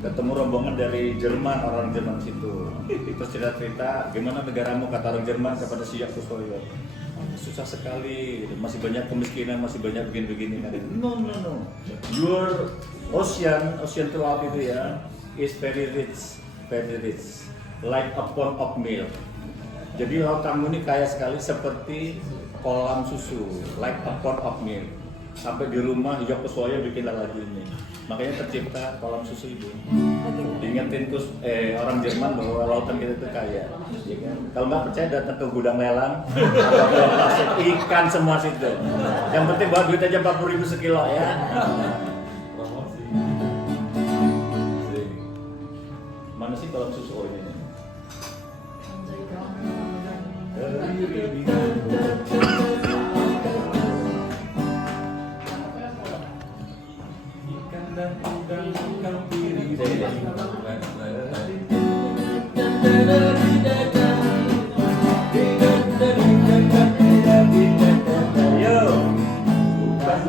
Ketemu rombongan dari Jerman, orang Jerman situ. Terus cerita-cerita gimana negaramu, kata orang Jerman kepada si Yakusoyo. Susah sekali, masih banyak kemiskinan, masih banyak begini-begini. No. Your ocean ke laut itu ya, is very rich, like a pond of milk. Jadi laut kamu ini kaya sekali seperti kolam susu, like a pond of milk. Sampai di rumah Yakusoyo bikin lagu ini. Makanya tercipta kolam susu itu. Diingetin terus orang Jerman bahwa lautan kita itu kaya. Ya kan? Kalau nggak percaya datang ke gudang lelang atau ke pasar ikan semua situ. Yang penting bawa duit aja 40.000 sekilo ya. Mana sih kolam susu ini?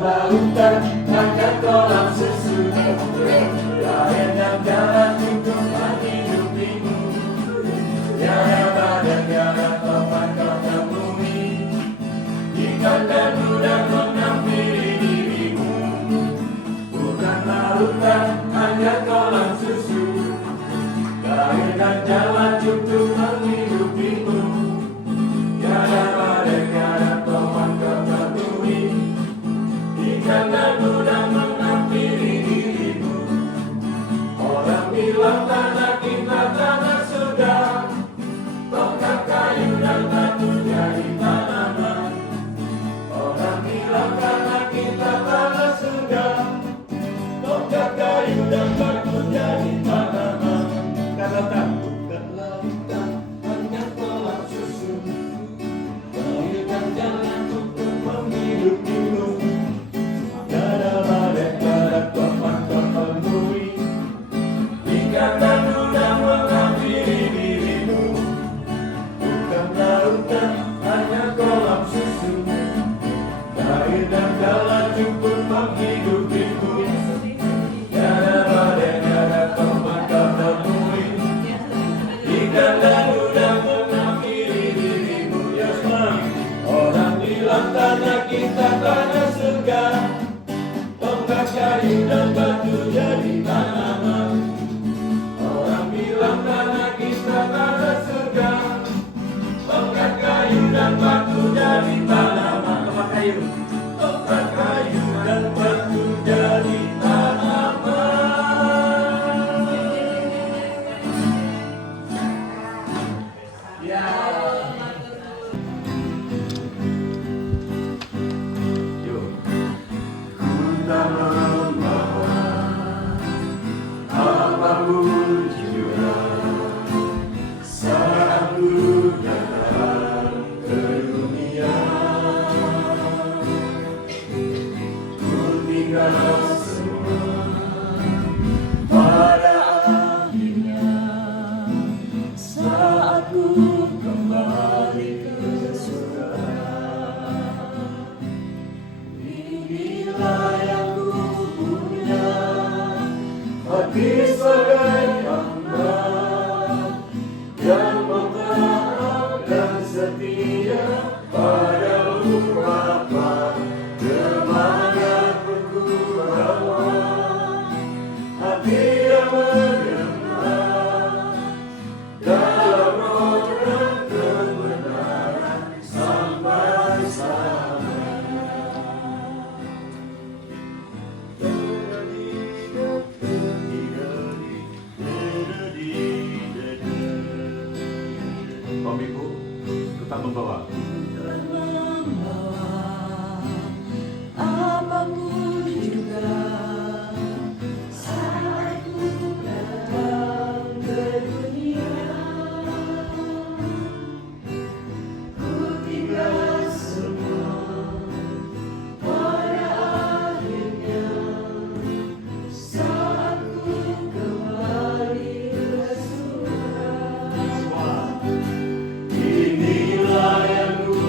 Lautan hanya kolam susu, air dan jalan untuk menghidupimu. Tiada badan, tiada topan kau temui, ikan dan udang menghampiri dirimu. Bukan lautan hanya kolam susu, air dan jalan untuk menghidupimu. Tiada badan, tiada topan kau temui, ikan dan udang menghampiri dirimu. Orang bilang tanah kita tanah surga, tongkat kayu dan batu jadi tanaman. Orang bilang tanah kita tanah surga, tongkat kayu dan batu jadi tanaman. Karena takut Bukan lautan hanya kolam susu, air dan jalan untuk menghidupimu. Tiada badan, tiada topan kau temui, ikan dan udang menghampiri dirimu. Bukan lautan hanya kolam susu, air dan jalan cukup menghidupimu. Tiada badan, tiada topan kau temui, ikan dan udang menghampiri dirimu. Yosma, orang bilang tanah kita tanah surga, tongkat kayu dan batu jadi tanaman. Orang bilang tanah kita tanah surga, tongkat kayu dan batu jadi tanaman. tongkat kayu. Tongkat kayu dan batu jadi tanaman. Ya. Yuk. Ku tak membawa apapun juga saat ku datang ke dunia. Ku tinggal semua pada akhirnya saat ku kembali ke surga. Inilah yang ku punya, hati sebagai hamba yang mentaat dan setia padamu Bapa. Kemanapun ku bawa, hati yang menyembah dalam roh dan kebenaran sampai selamanya. Om Ibu tetap membawa. Apapun juga saat ku datang ke dunia, ku tinggal semua pada akhirnya saat ku kembali ke surga. Inilah yang ku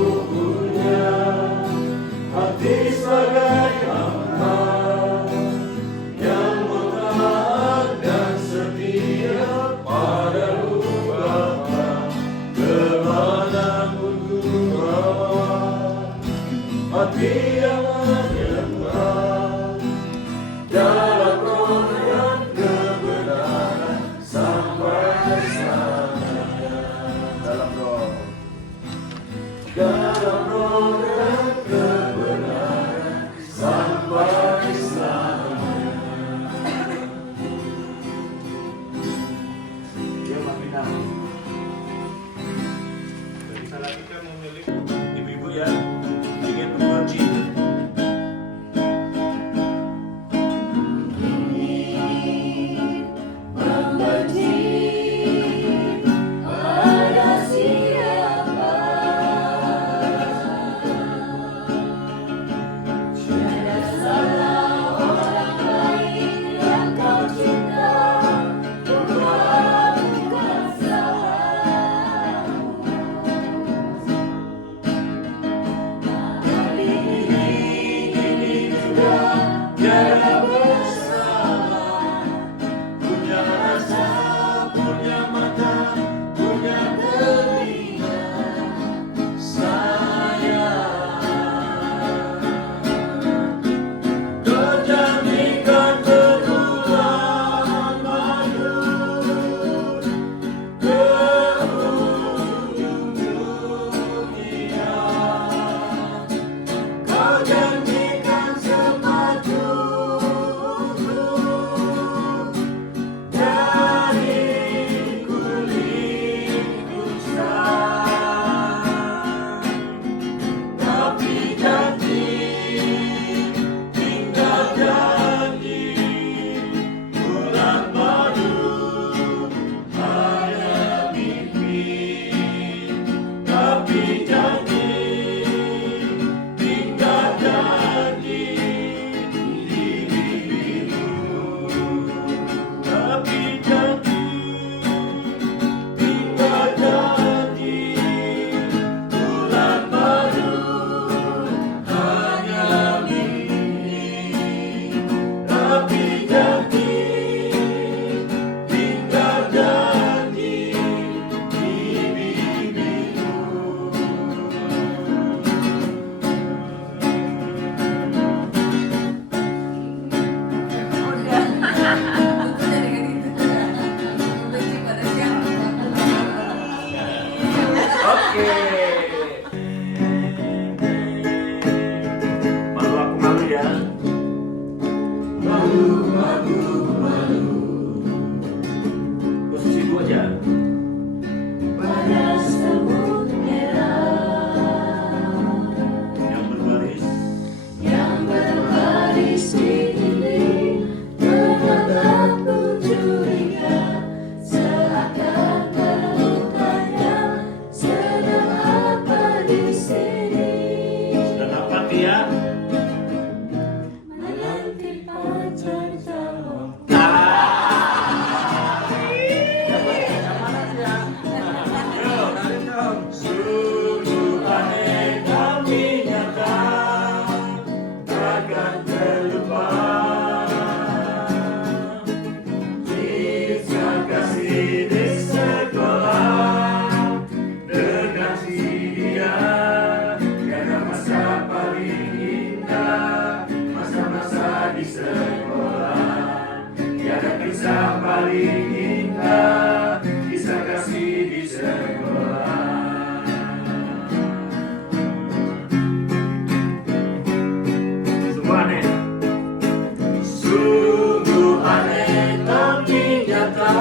aja. pada semut merah Yang berbaris. yang berbaris di dinding menatap pencuriga seakan bertanya sedang apa di sini. Dan apa dia? Menanti pacar calon. Sungguh aneh tapi nyata, takkan terlupa. Kisah kasih di sekolah dengan si dia, karena masa paling indah, masa-masa di sekolah. Tiada kisah paling indah, kisah kasih di sekolah. Semua aneh. Sungguh aneh tapi nyata,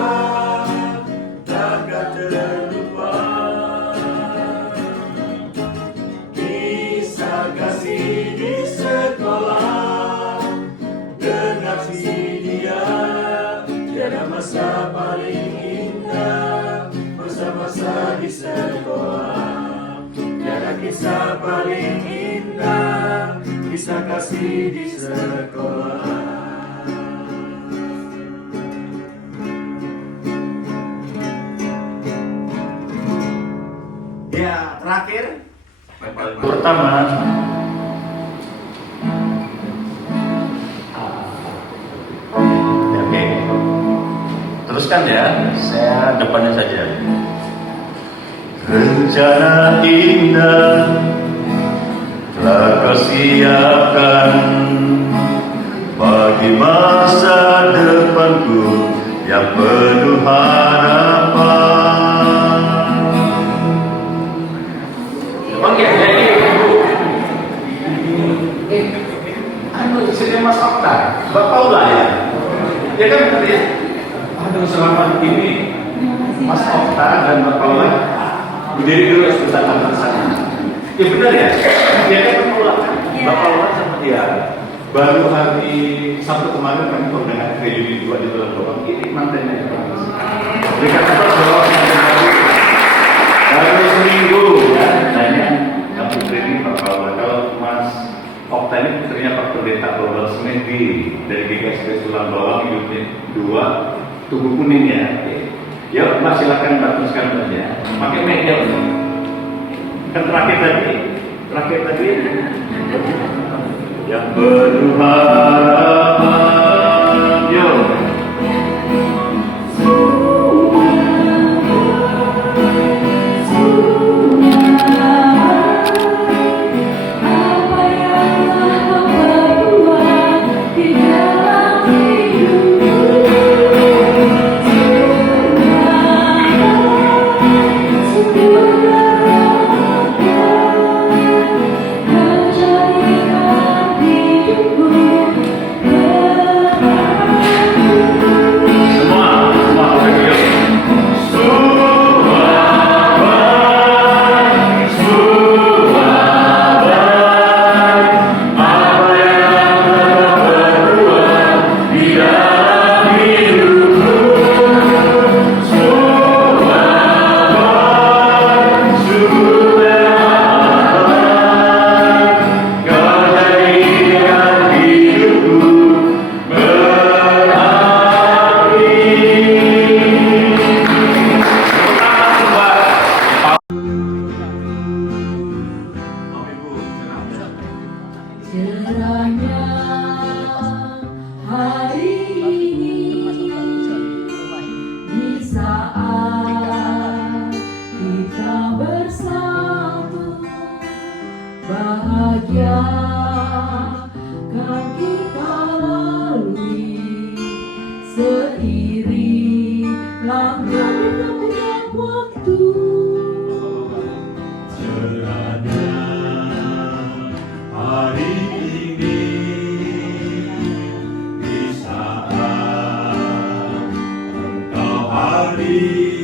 takkan terlupa. Kisah kasih di sekolah dengan si dia, tiada masa paling indah, masa-masa di sekolah. Tiada kisah paling indah, kisah kasih di sekolah. Ya, terakhir. Pertama, oke. Teruskan ya, saya depannya saja. Rencana indah telah kau siapkan bagi masa depanku yang penuh harapan. Oke, jadi anu sini Mas Okta, Bapak Ula ya? Ya kan tadi? Aduh, selamat ini Mas Okta dan Bapak Ula berdiri dulu sebentar tangan sana. Ya benar ya? Dia kan Bapak Ula kan? Bapak Ula sama dia. Baru hari Sabtu kemarin kami dengan reuni 2 di dalam bawah. Ini mantannya ya Pak. Berikan tepuk bawah baru seminggu ya. Nanya yang putri ini Bapak Ula. Kalau Mas Okta ini putrinya Pak Pendeta Global Semedi dari GKSP Sulang Bawang unit 2 Tugu Kuning ya. Yuk Mas silakan teruskan saja. Pakai media kan terakhir tadi yang penuh harapan. Yuk. Apa yang telah kau perbuat di dalam hidupku, sungguh menjadikan hidupku Cerahnya hari ini di saat kita bersatu, bahagia kan kita lalui seiring langkah yang waktu. Cerahnya hari ini di saat engkau hari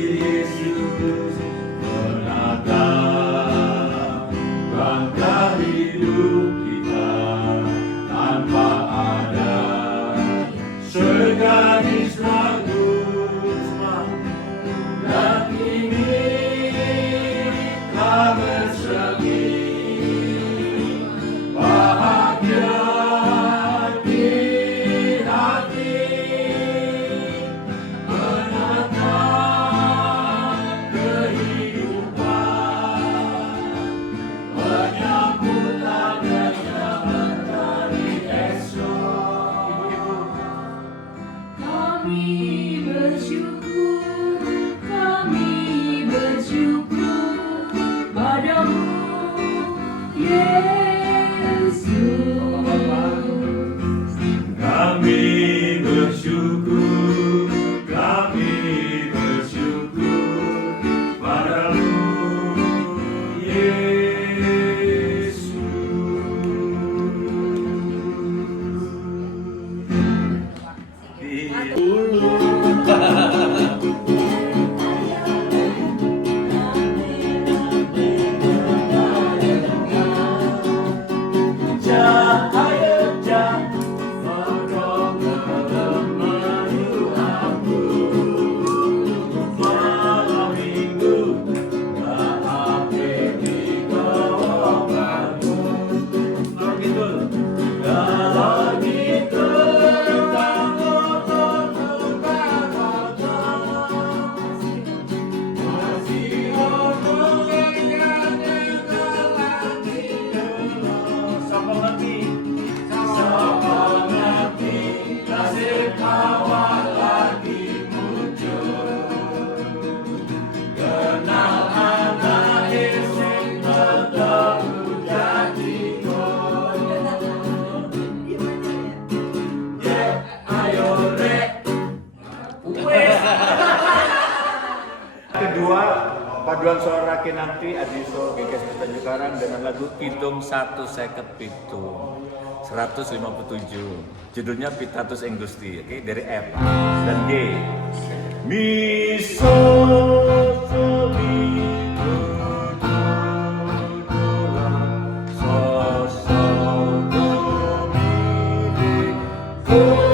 Kedua, paduan suara kinanti Adiso Geges Tanjung Karang dengan lagu Kidung 157 judulnya Pitatus Ing Gusti, oke, dari F dan G. Mi sol sol mi do sol sol do mi re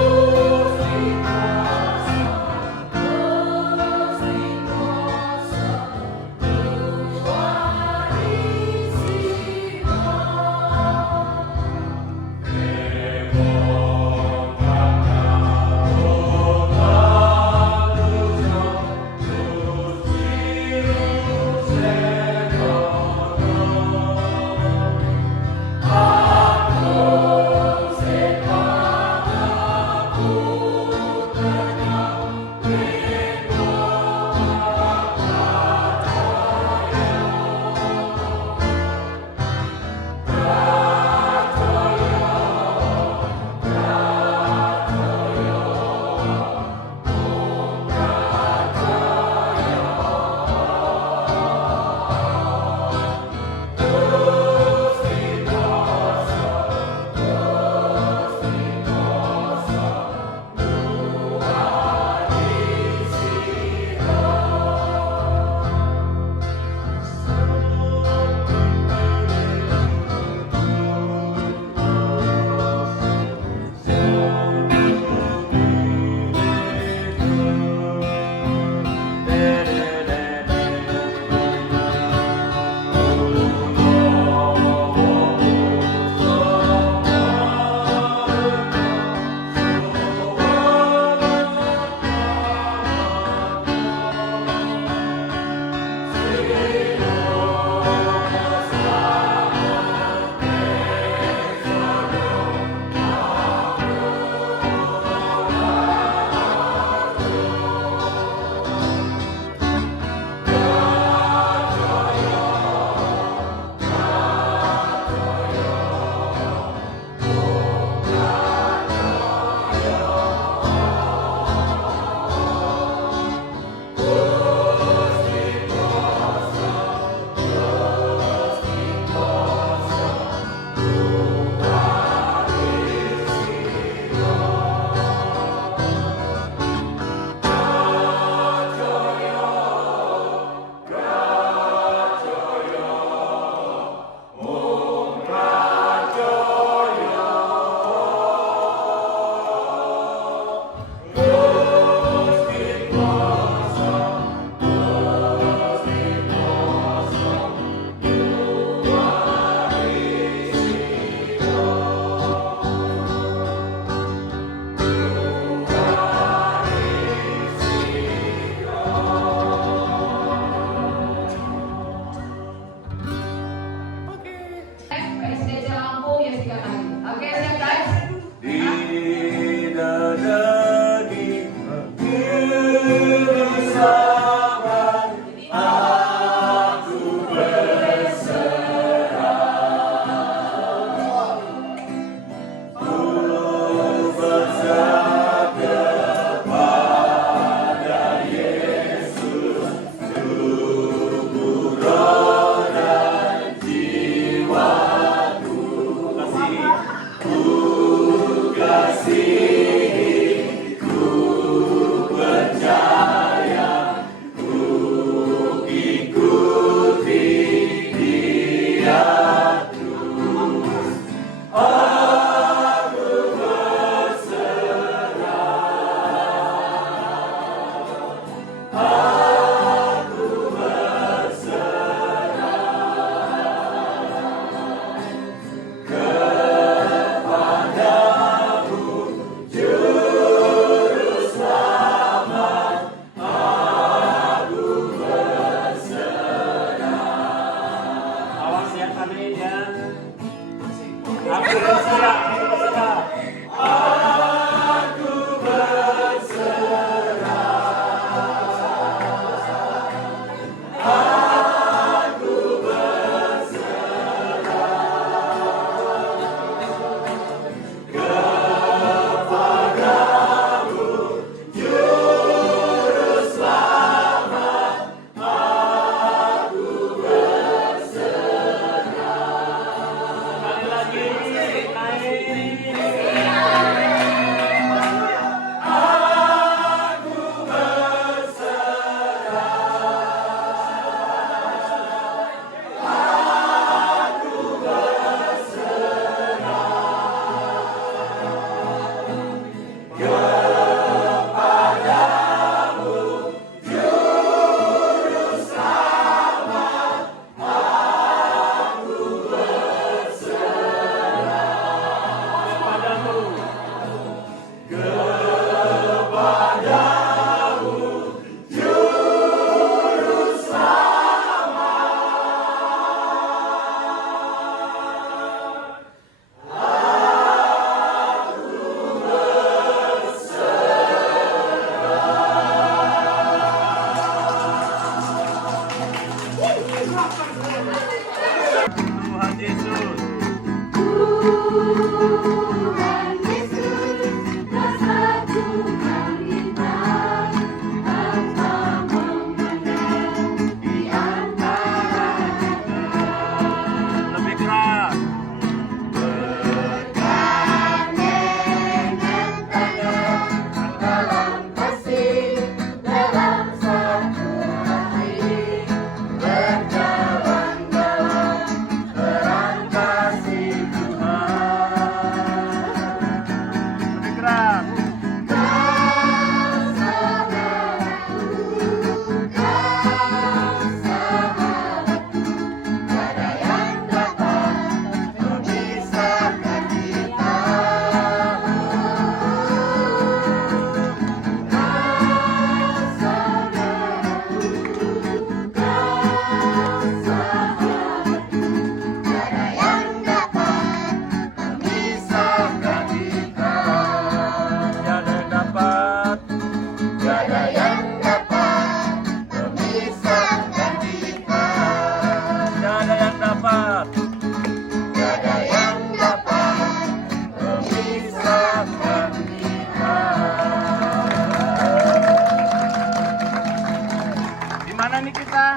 mana nih kita?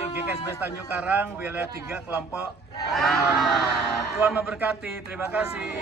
Di GKSB Tanjung Karang, wilayah 3 kelompok. Tuhan memberkati. Terima kasih.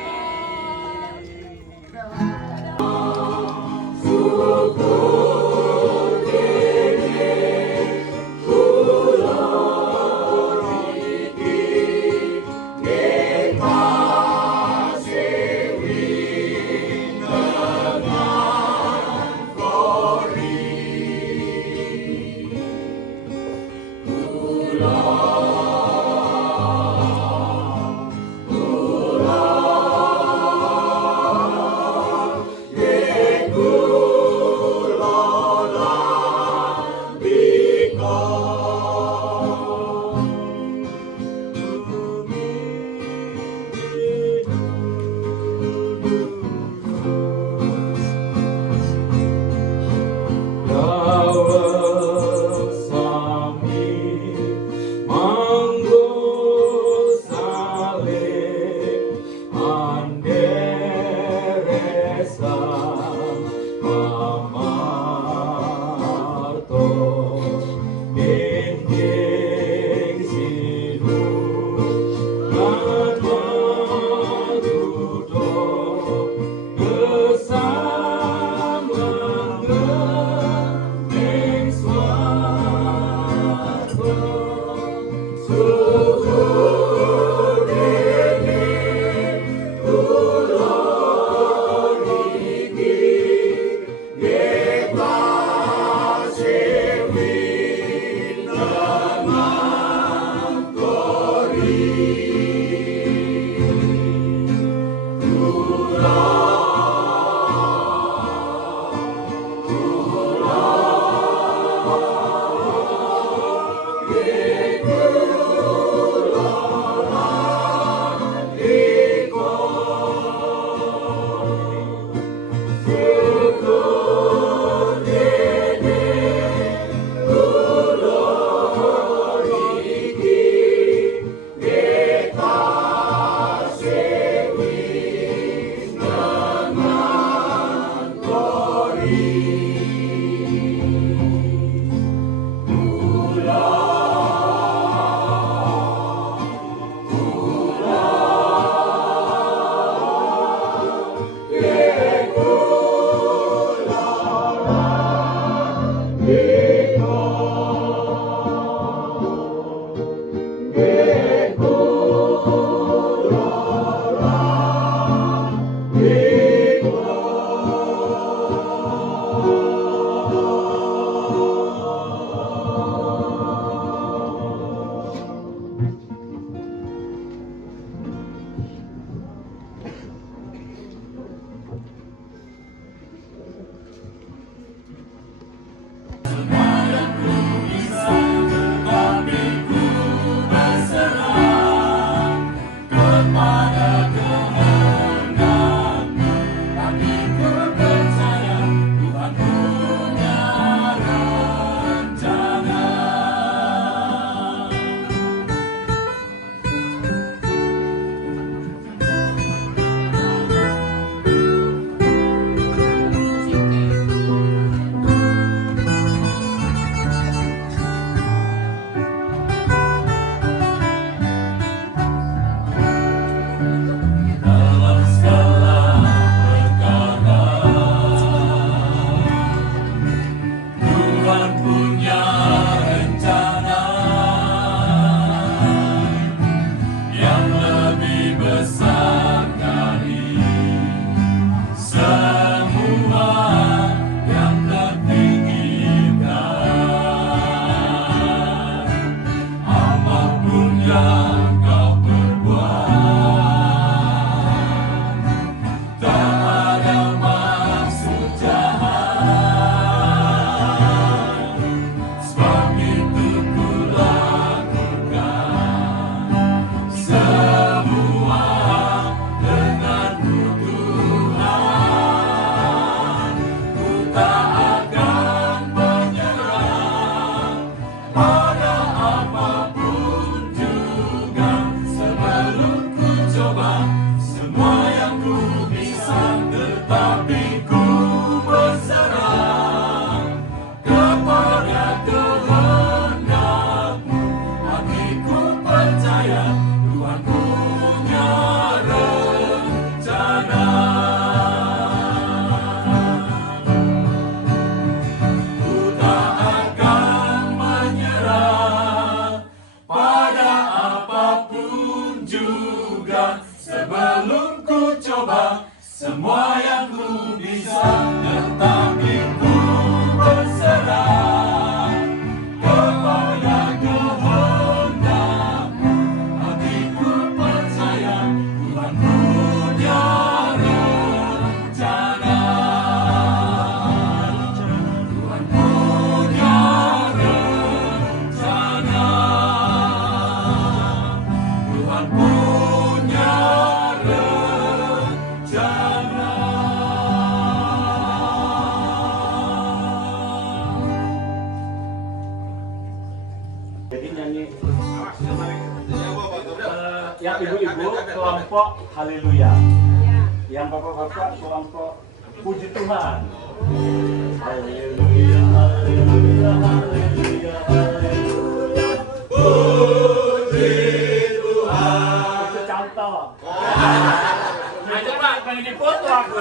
Jadi nyanyi yang ibu-ibu kelompok haleluya, yang bapak-bapak kelompok puji Tuhan. Haleluya, haleluya, haleluya, haleluya. Puji Tuhan. Itu contoh. Nah, coba pengen dipoto aku.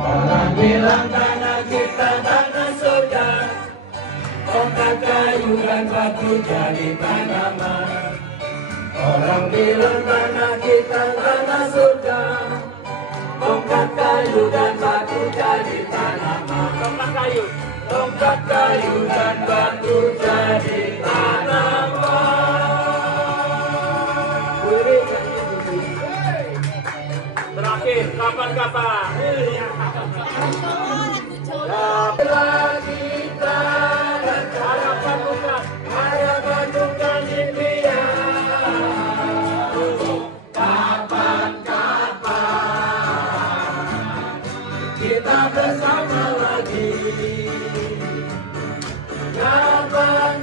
Orang bilang tanah kita tanah surga, tongkat kayu dan batu jadi tanaman. Orang bilang tanah kita tanah surga, tongkat kayu dan batu jadi tanaman. Tongkat kayu dan batu jadi tanaman. Terakhir, kapan-kapan? Bila kita dan harapan bukan impian. Kapan-kapan kita bersama lagi. Kapan-kapan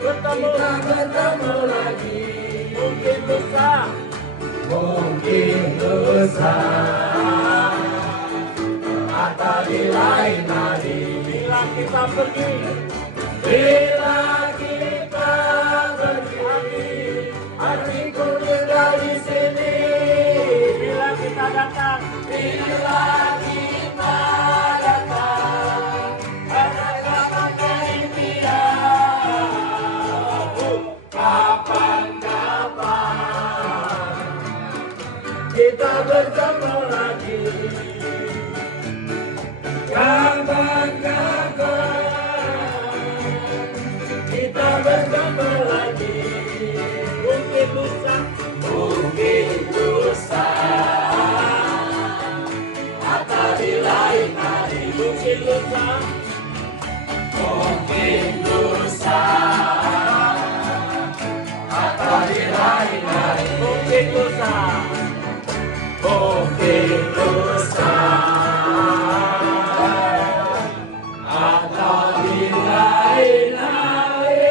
kita bertemu lagi. Mungkin lusa. Mungkin lusa atau di lain hari. Bila kita pergi, Bila kita pergi, hatiku tinggal di sini. bila kita datang, Bila kita datang, kapan-kapan impian. Kapan-kapan kita bertemu lagi. Kapan-kapan kita bertemu lagi. mungkin lusa. Mungkin lusa atau di lain hari. Mungkin lusa. Mungkin lusa atau di lain hari. Mungkin lusa. Mungkin lusa atau di lain hari.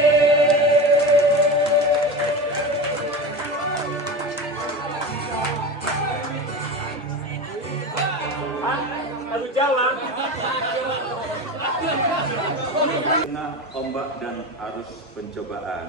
Lalu jawab. Tengah ombak dan arus pencobaan,